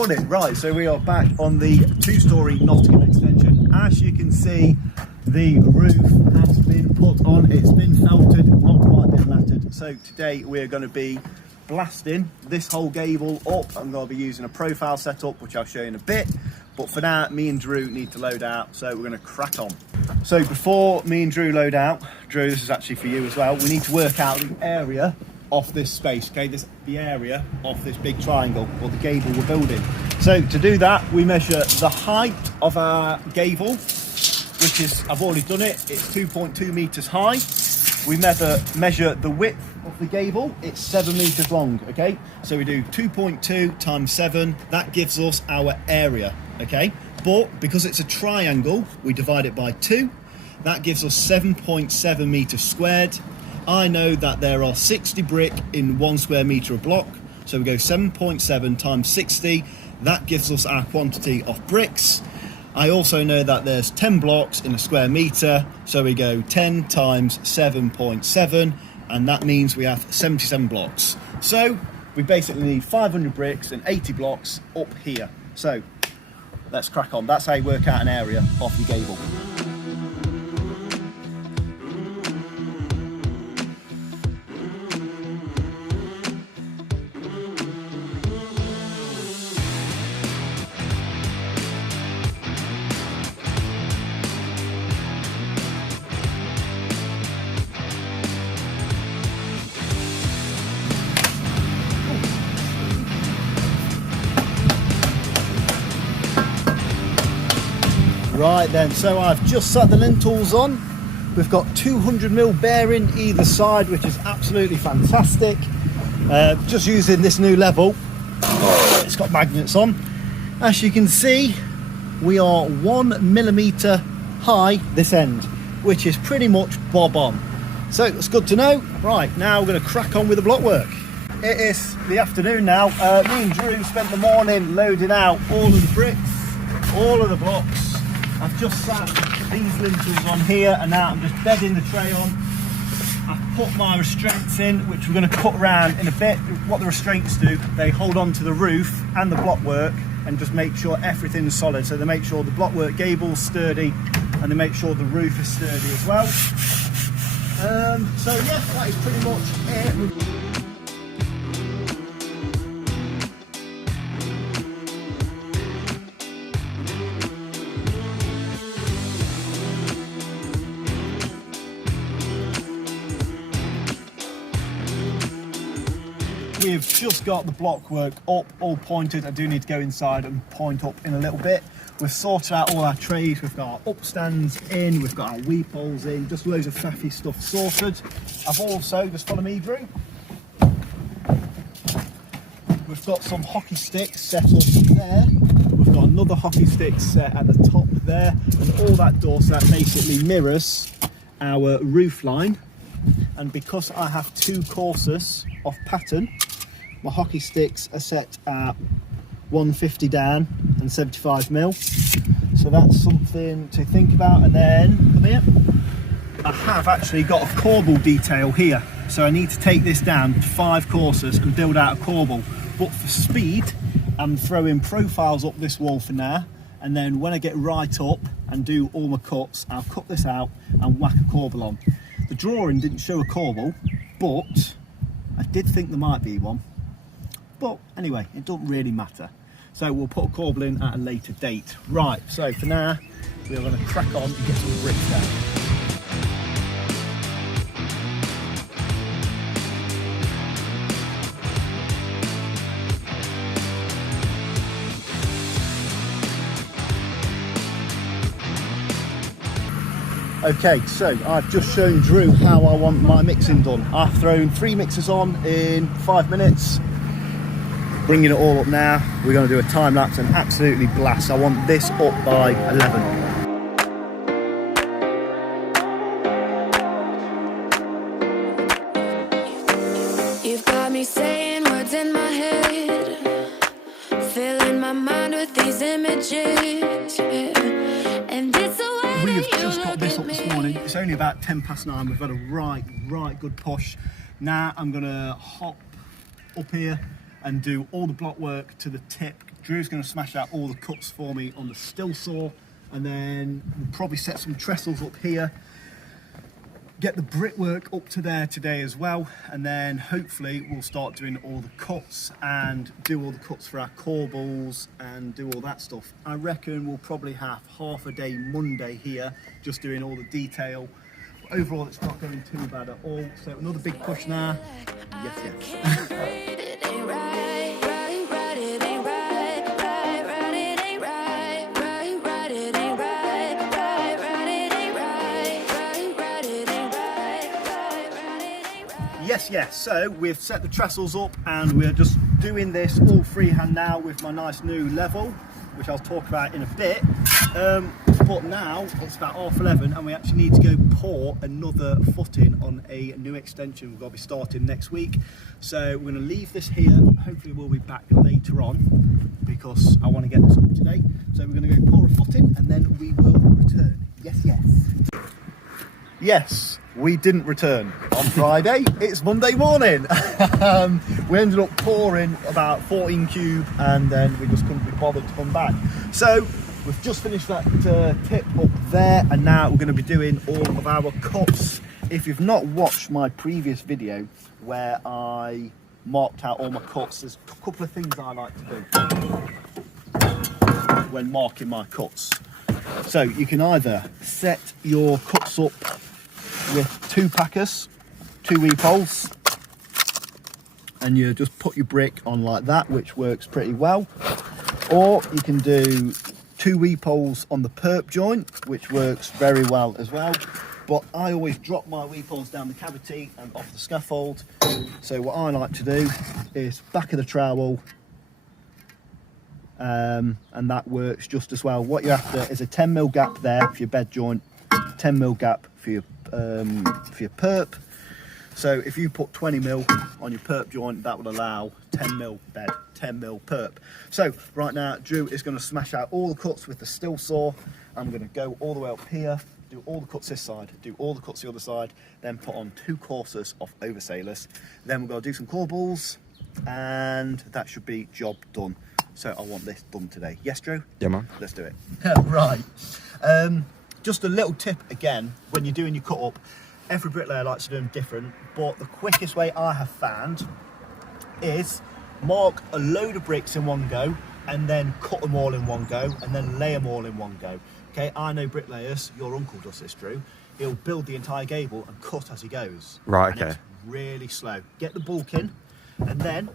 Morning. Right, so we are back on the two-storey Nottingham extension. As you can see, the roof has been put on. It's been felted, not quite been matted. So today we're going to be blasting this whole gable up. I'm going to be using a profile setup, which I'll show you in a bit. But for now, me and Drew need to load out, so we're going to crack on. So before me and Drew load out, Drew, this is actually for you as well, we need to work out the area of this space, okay? The area of this big triangle, or the gable we're building. So to do that, we measure the height of our gable, which is, I've already done it, it's 2.2 meters high. We measure the width of the gable, it's 7 meters long, okay? So we do 2.2 times 7, that gives us our area, okay? But because it's a triangle, we divide it by 2, that gives us 7.7 meters squared. I know that there are 60 brick in 1 square metre of block, so we go 7.7 times 60, that gives us our quantity of bricks. I also know that there's 10 blocks in a square metre, so we go 10 times 7.7, and that means we have 77 blocks. So we basically need 500 bricks and 80 blocks up here. So let's crack on. That's how you work out an area of your gable. Right then, so I've just set the lintels on. We've got 200mm bearing either side, which is absolutely fantastic. Just using this new level, it's got magnets on. As you can see, we are 1mm high this end, which is pretty much bob on. So it's good to know. Right, now we're going to crack on with the block work. It is the afternoon now. Me and Drew spent the morning loading out all of the bricks, all of the blocks. I've just sat these lintels on here, and now I'm just bedding the tray on. I've put my restraints in, which we're going to cut around in a bit. What the restraints do, they hold on to the roof and the block work and just make sure everything's solid. So they make sure the block work gable's sturdy, and they make sure the roof is sturdy as well. So yeah, that is pretty much it. We've just got the block work up, all pointed. I do need to go inside and point up in a little bit. We've sorted out all our trays. We've got our upstands in, we've got our weep holes in, just loads of faffy stuff sorted. I've also, just follow me, Drew. We've got some hockey sticks set up there. We've got another hockey stick set at the top there, and all that door set basically mirrors our roof line. And because I have 2 courses of pattern, my hockey sticks are set at 150 down and 75mm. So that's something to think about. And then, come here, I have actually got a corbel detail here. So I need to take this down to 5 courses and build out a corbel. But for speed, I'm throwing profiles up this wall for now. And then when I get right up and do all my cuts, I'll cut this out and whack a corbel on. The drawing didn't show a corbel, but I did think there might be one. But anyway, it doesn't really matter. So we'll put a corbel in at a later date. Right, so for now, we're going to crack on and get some bricks down. Okay, so I've just shown Drew how I want my mixing done. I've thrown 3 mixers on in 5 minutes. Bringing it all up now. We're going to do a time lapse and absolutely blast. I want this up by 11. You've got me saying words in my head, filling my mind with these images, and it's the way We have just got this up this morning. It's only about 9:10. We've had a right good push. Now I'm gonna hop up here and do all the block work to the tip Drew's going to smash out all the cuts for me on the still saw, and then we'll probably set some trestles up here, get the brickwork up to there today as well, and then hopefully we'll start doing all the cuts and do all the cuts for our corbels and do all that stuff. I reckon we'll probably have half a day Monday here just doing all the detail. But overall it's not going too bad at all, so another big push now. Yes, yes. Yes, so we've set the trestles up and we're just doing this all freehand now with my nice new level, which I'll talk about in a bit. But now it's about 11:30 and we actually need to go pour another footing on a new extension. We've got to be starting next week. So we're going to leave this here. Hopefully we'll be back later on because I want to get this up today. So we're going to go pour a footing and then we will return. Yes, yes. Yes, we didn't return on Friday. It's Monday morning. We ended up pouring about 14 cube and then we just couldn't be bothered to come back. So we've just finished that tip up there and now we're going to be doing all of our cuts. If you've not watched my previous video where I marked out all my cuts, there's a couple of things I like to do when marking my cuts. So you can either set your cuts up with 2 packers, 2 weep holes, and you just put your brick on like that, which works pretty well. Or you can do 2 weep holes on the perp joint, which works very well as well. But I always drop my weep holes down the cavity and off the scaffold. So what I like to do is back of the trowel, and that works just as well. What you're after is a 10mm gap there for your bed joint, 10mm gap for your perp. So if you put 20mm on your perp joint, that would allow 10mm bed, 10mm perp. So right now Drew is going to smash out all the cuts with the still saw. I'm going to go all the way up here, do all the cuts this side, do all the cuts the other side, then put on 2 courses of oversailors. Then we're going to do some corbels and that should be job done. So I want this done today. Yes, Drew? Yeah, man. Let's do it. Right. Just a little tip again, when you're doing your cut up, every bricklayer likes to do them different, but the quickest way I have found is mark a load of bricks in one go and then cut them all in one go and then lay them all in one go. Okay, I know bricklayers, your uncle does this, Drew. He'll build the entire gable and cut as he goes. Right, and okay. It's really slow. Get the bulk in and then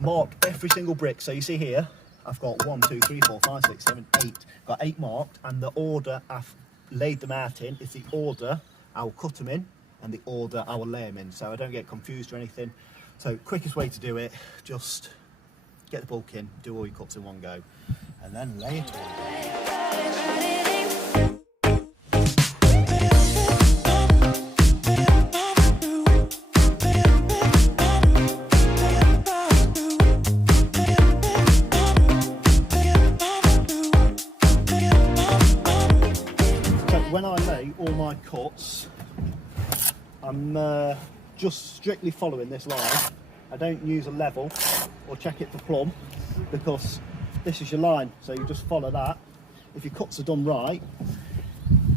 mark every single brick. So you see here, I've got 1, 2, 3, 4, 5, 6, 7, 8. Got 8 marked, and the order I've laid them out in is the order I will cut them in and the order I will lay them in, so I don't get confused or anything. So quickest way to do it, just get the bulk in, do all your cuts in one go, and then lay it all. When I lay all my cuts, I'm just strictly following this line. I don't use a level or check it for plumb because this is your line, so you just follow that. If your cuts are done right,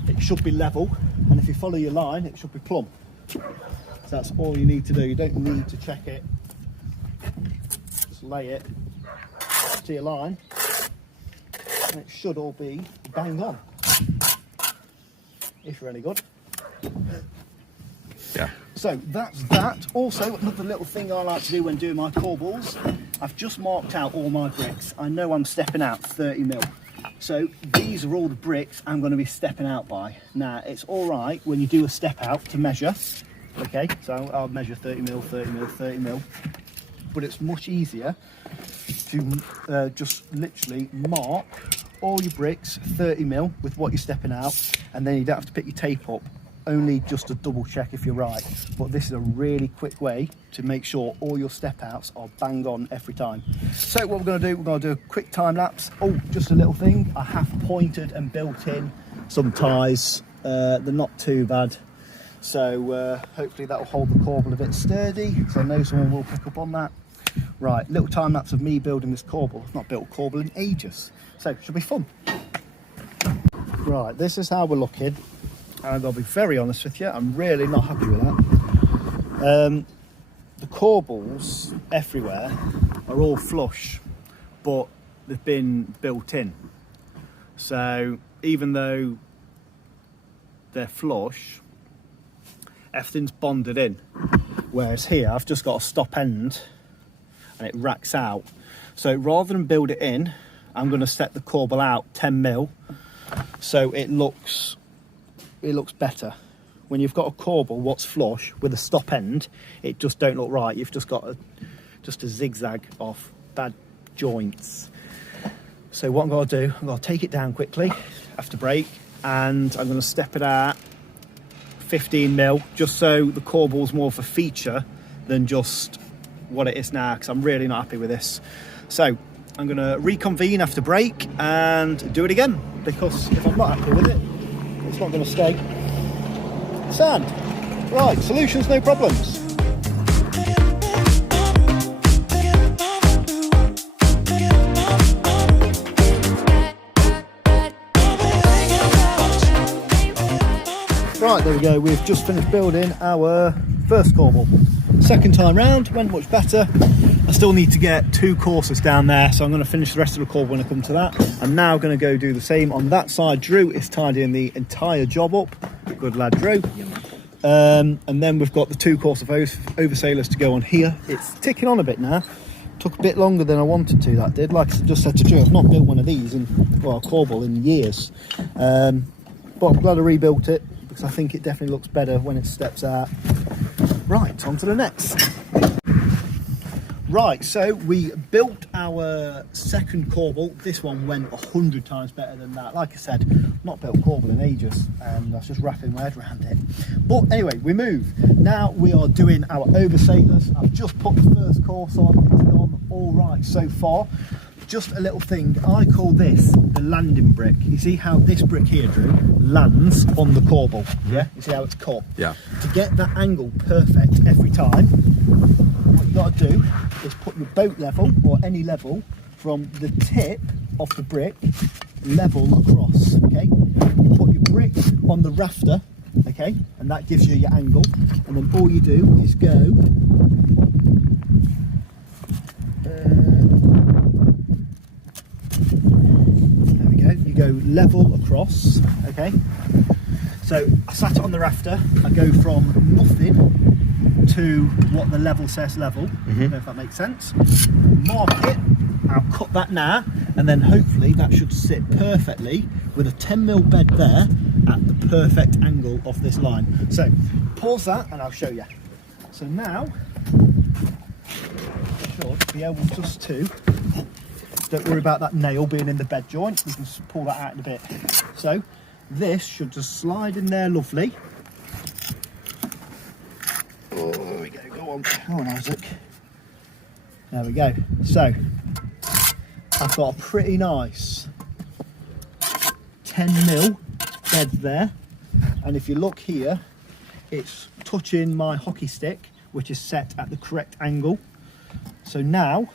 it should be level, and if you follow your line, it should be plumb. So that's all you need to do. You don't need to check it. Just lay it to your line, and it should all be bang on. If you're any good. Yeah. So that's that. Also, another little thing I like to do when doing my corbels, I've just marked out all my bricks. I know I'm stepping out 30mm. So these are all the bricks I'm going to be stepping out by. Now, it's all right when you do a step out to measure. Okay, so I'll measure 30mm, 30mm, 30mm. But it's much easier to just literally mark all your bricks 30mm with what you're stepping out, and then you don't have to pick your tape up, only just to double check if you're right. But this is a really quick way to make sure all your step outs are bang on every time. So what we're going to do, we're going to do a quick time lapse. Oh, just a little thing, I have pointed and built in some ties. They're not too bad, so hopefully that will hold the corbel a bit sturdy, so I know someone will pick up on that. Right, little time lapse of me building this corbel. I've not built a corbel in ages, so should be fun. Right, this is how we're looking, and I'll be very honest with you, I'm really not happy with that. The corbels everywhere are all flush, but they've been built in. So even though they're flush, everything's bonded in. Whereas here, I've just got a stop end and it racks out. So rather than build it in, I'm going to set the corbel out 10 mil, so it looks better. When you've got a corbel what's flush with a stop end, it just don't look right. You've just got a zigzag of bad joints. So what I'm going to do, I'm going to take it down quickly after break, and I'm going to step it out 15 mil, just so the corbel's more of a feature than just what it is now, because I'm really not happy with this. So I'm going to reconvene after break and do it again, because if I'm not happy with it, it's not going to stay. Sand. Right, solutions, no problems. Right, there we go. We've just finished building our first corbel. Second time round, went much better. I still need to get 2 courses down there, so I'm going to finish the rest of the corbel when I come to that. I'm now going to go do the same on that side. Drew is tidying the entire job up. Good lad, Drew. And then we've got the 2 course of oversailers to go on here. It's ticking on a bit now. Took a bit longer than I wanted to, that did. Like I just said to Drew, I've not built one of these in, well, a corbel in years. But I'm glad I rebuilt it, because I think it definitely looks better when it steps out. Right, on to the next. Right, so we built our second corbel. This one went 100 times better than that. Like I said, not built a corbel in ages, and I was just wrapping my head around it. But anyway, we move. Now we are doing our oversailers. I've just put the first course on. It's gone all right so far. Just a little thing, I call this the landing brick. You see how this brick here, Drew, lands on the corbel, yeah? You see how it's cut? Yeah. To get that angle perfect every time, what you got to do is put your boat level, or any level, from the tip of the brick, level across, okay? You put your brick on the rafter, okay? And that gives you your angle. And then all you do is go... you go level across, okay? So I sat it on the rafter, I go from nothing to what the level says level, I don't know if that makes sense. Mark it, I'll cut that now, and then hopefully that should sit perfectly with a 10 mil bed there at the perfect angle of this line. So pause that and I'll show you. So now, I should be able just to, don't worry about that nail being in the bed joint, we can pull that out in a bit. So this should just slide in there lovely. Oh, there we go, go on Isaac. There we go. So I've got a pretty nice 10 mil bed there, and if you look here, it's touching my hockey stick, which is set at the correct angle. So now,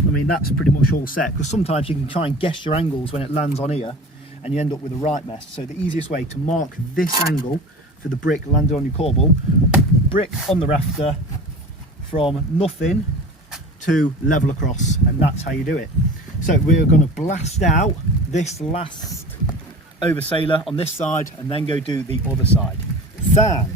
I mean, that's pretty much all set, because sometimes you can try and guess your angles when it lands on here and you end up with a right mess. So the easiest way to mark this angle for the brick landed on your corbel, brick on the rafter from nothing to level across, and that's how you do it. So we're going to blast out this last oversailer on this side and then go do the other side. Sound.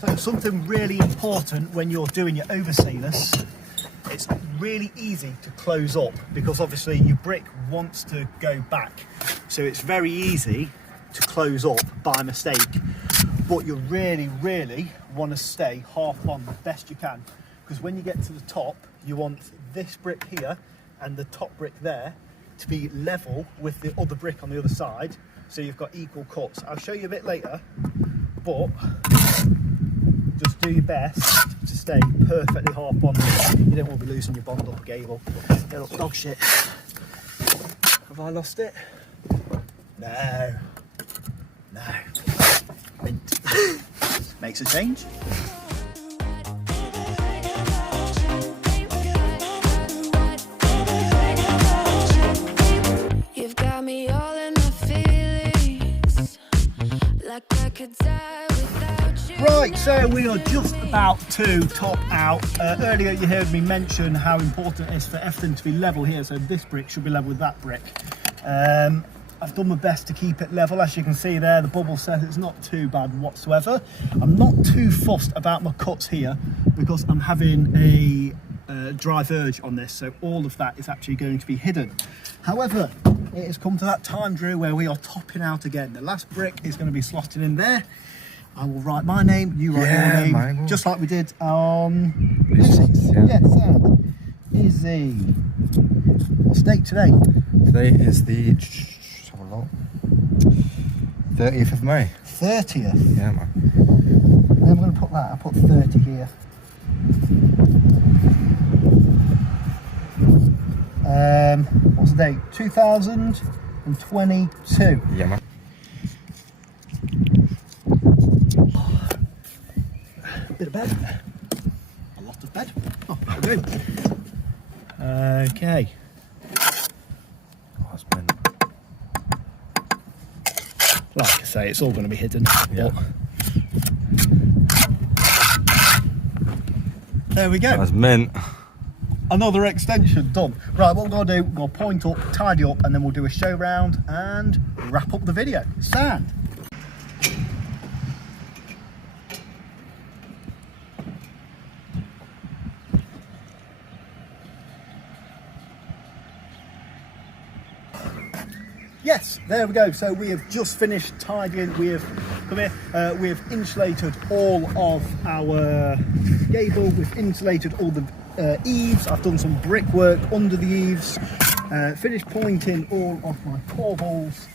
So something really important when you're doing your oversailers, it's really easy to close up because obviously your brick wants to go back, so it's very easy to close up by mistake. But you really want to stay half on the best you can, because when you get to the top you want this brick here and the top brick there to be level with the other brick on the other side, so you've got equal cuts. I'll show you a bit later, but just do your best to stay perfectly half on. You don't want to be losing your bond up a gable. Little dog shit. Have I lost it? No. No. Mint. Makes a change. You've got me all in my feelings, like I could die without you. Right, so we are just about to top out. Earlier you heard me mention how important it is for everything to be level here, so this brick should be level with that brick. I've done my best to keep it level. As you can see there, the bubble says it's not too bad whatsoever. I'm not too fussed about my cuts here because I'm having a dry verge on this, so all of that is actually going to be hidden. However, it has come to that time, Drew, where we are topping out again. The last brick is going to be slotted in there. I will write my name, you write your name, just like we did on Izzy's. Yeah, sad. Izzy. What's the date today? Today is the 30th of May. 30th? Yeah, man. And I'm going to put that, I'll put 30 here. What's the date? 2022. Yeah, man. A bit of bed. A lot of bed. Oh, good. Okay. Oh, it's been... Like I say, it's all going to be hidden. Yeah. But there we go. That's mint. Another extension done. Right, what we're going to do, we're going to point up, tidy up, and then we'll do a show round and wrap up the video. Sand. Yes, there we go. So we have just finished tidying. We have come here. We have insulated all of our gable. We've insulated all the eaves. I've done some brickwork under the eaves. Finished pointing all of my core holes.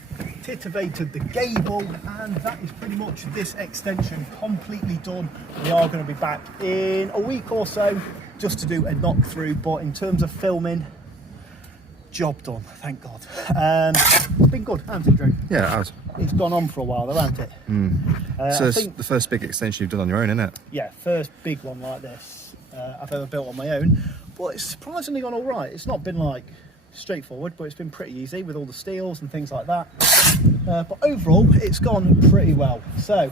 Titivated the gable, and that is pretty much this extension completely done. We are going to be back in a week or so just to do a knock through. But in terms of filming, job done, thank God. It's been good, hasn't it, Drew? Yeah, it has. It's gone on for a while though, hasn't it? So I it's think, the first big extension you've done on your own, isn't it? yeah, first big one like this I've ever built on my own. But it's surprisingly gone all right. It's not been like straightforward, but it's been pretty easy with all the steels and things like that. But overall, it's gone pretty well. So,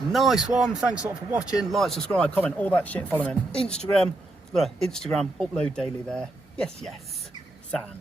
nice one. Thanks a lot for watching. Like, subscribe, comment, all that shit. Follow me on Instagram. Instagram, upload daily there. Yes, yes. Sand.